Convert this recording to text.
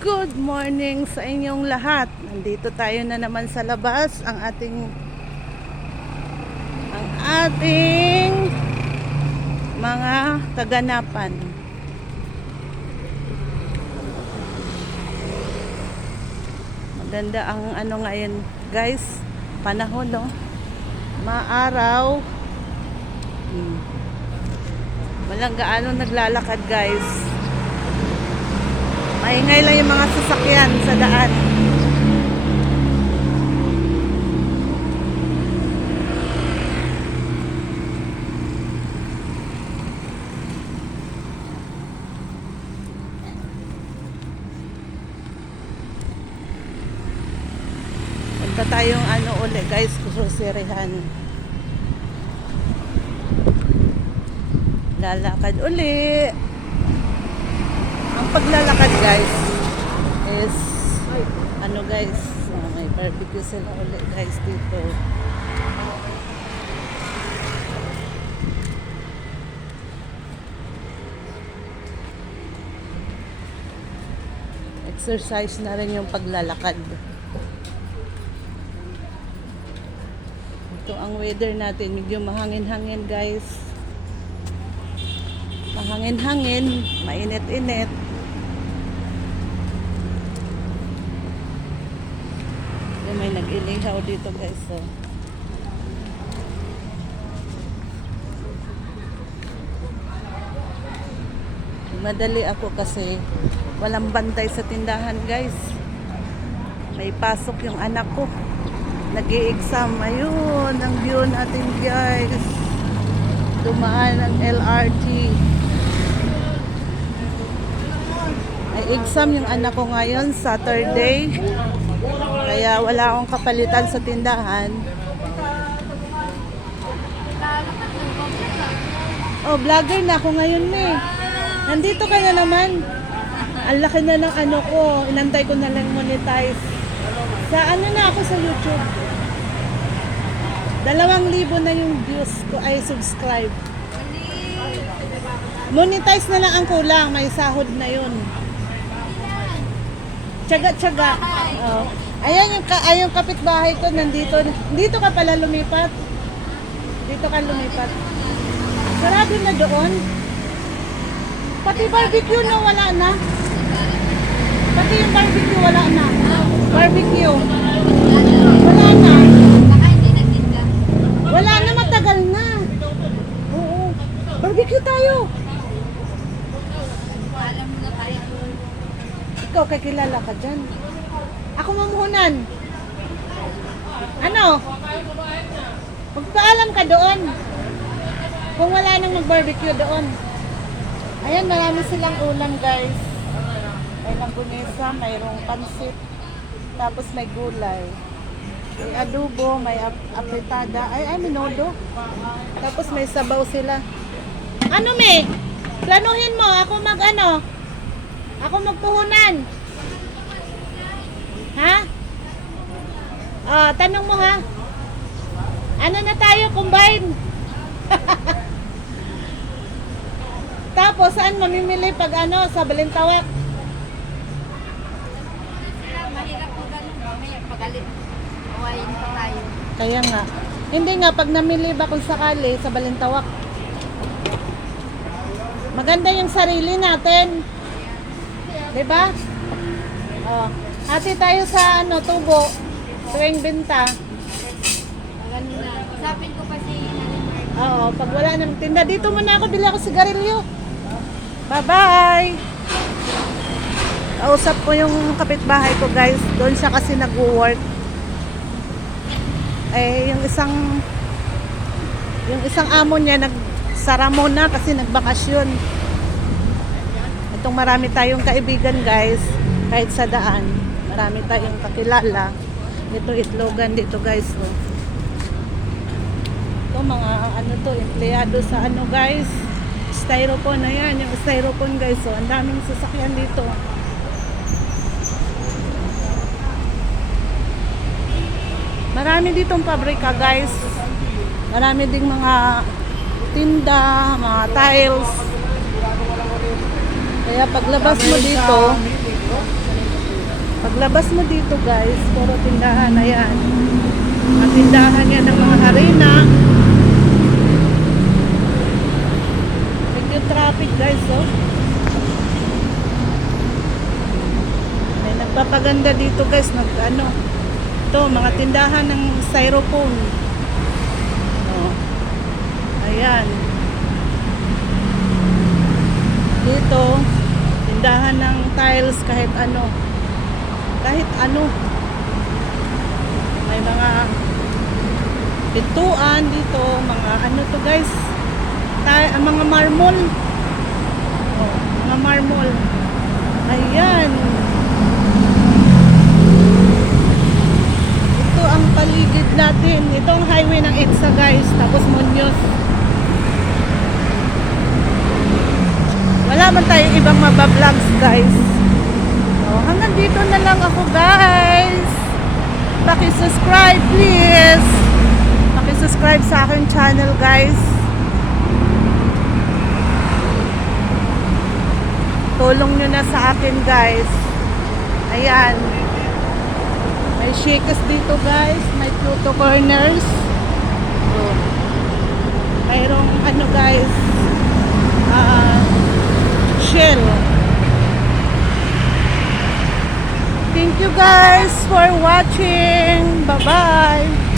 Good morning sa inyong lahat. Nandito tayo na naman sa labas ang ating mga kaganapan. Maganda ang ano ngayon, guys. Panahon, no? Maaraw. Walang gaano naglalakad, guys. Maingay lang yung mga sasakyan sa daan. Punta tayong ano uli, guys, groceryhan. Lalakad uli. Ang paglalakad, guys, is ano, guys, may barbecue sila ulit, guys, dito. Exercise na rin yung paglalakad. Ito ang weather natin, medyo mahangin-hangin, guys. Mahangin-hangin, mainit-init. May nag-ilihaw dito, guys, so. Madali ako kasi walang bantay sa tindahan, guys. May pasok yung anak ko, nag-i-exam. Ayun ang view natin, guys. Dumaan ang LRT. May exam yung anak ko ngayon, Saturday. Kaya wala akong kapalitan sa tindahan. Oh, vlogger na ako ngayon, eh. Nandito ka na naman. Ang laki na ng ano ko. Inantay ko na lang monetize. Sa ano na ako sa YouTube. 2,000 na yung views ko ay subscribe. Monetize na lang ang kulang. May sahod na yun. Tsaga-tsaga. Oh. Ayan yung kapitbahay ko nandito. Dito ka pala lumipat. Dito ka lumipat. Sarado na doon. Pati barbecue no, wala na. Pati yung barbecue wala na. Barbecue. Wala na. Wala na, matagal na. Oo. Barbecue tayo. Ikaw, kakilala ka dyan. Ako mamuhunan. Ano? Magpaalam ka doon. Kung wala nang mag-barbecue doon. Ayan, marami silang ulam, guys. May langgunesa, mayroong pansit. Tapos may gulay. May adobo, may apritada. Ay, minudo. Tapos may sabaw sila. Ano, me? Planuhin mo. Ako Ako magpuhunan. Ha? Tanong mo, ha? Ano na tayo? Combine. Tapos, saan mamimili pag sa Balintawak? Mahirap po ganun. Mamaya pagalit. Awayin pa tayo. Kaya nga. Hindi nga, pag namili ba kung sakali sa Balintawak? Maganda yung sarili natin. Diba? Hati tayo sa tubo. Tuwing benta. Ganun na. Usapin ko pa si Nanay. Oo, pag wala nang tinda. Dito muna ako, bili ako sigarilyo. Bye-bye! Kausap ko yung kapitbahay ko, guys. Doon siya kasi nag-work. Yung isang amo niya nagsara muna kasi nagbakasyon. Itong marami tayong kaibigan, guys. Kahit sa daan, marami tayong kakilala. Ito itlogan dito, guys. Ito mga empleyado sa guys. Styrofoam na yan. Yung styrofoam, guys. Ang daming sasakyan dito. Marami ditong pabrika, guys. Marami ding mga tinda, mga tiles. Kaya paglabas mo dito, Paglabas mo dito guys, puro tindahan. Ayan. Mga tindahan yan ng mga harina. Medyo traffic guys, oh. May nagpapaganda dito guys, ito, mga tindahan ng styrofoam. Oh. Ayan. Dito, tindahan ng tiles kahit ano. Kahit ano. May mga pintuan dito, mga ano to guys. Mga marmol. Oh, mga marmol. Ayan. Ito ang paligid natin. Ito ang highway ng EDSA guys. Tapos Muñoz. Wala man tayong ibang mabablogs guys. So, hanggang dito na lang ako guys. Paki-subscribe please. Paki-subscribe sa aking channel guys. Tulong nyo na sa akin guys. Ayan. May shakers dito guys. May Pluto corners. So, mayroong ano guys. Shell. Thank you guys for watching. Bye-bye.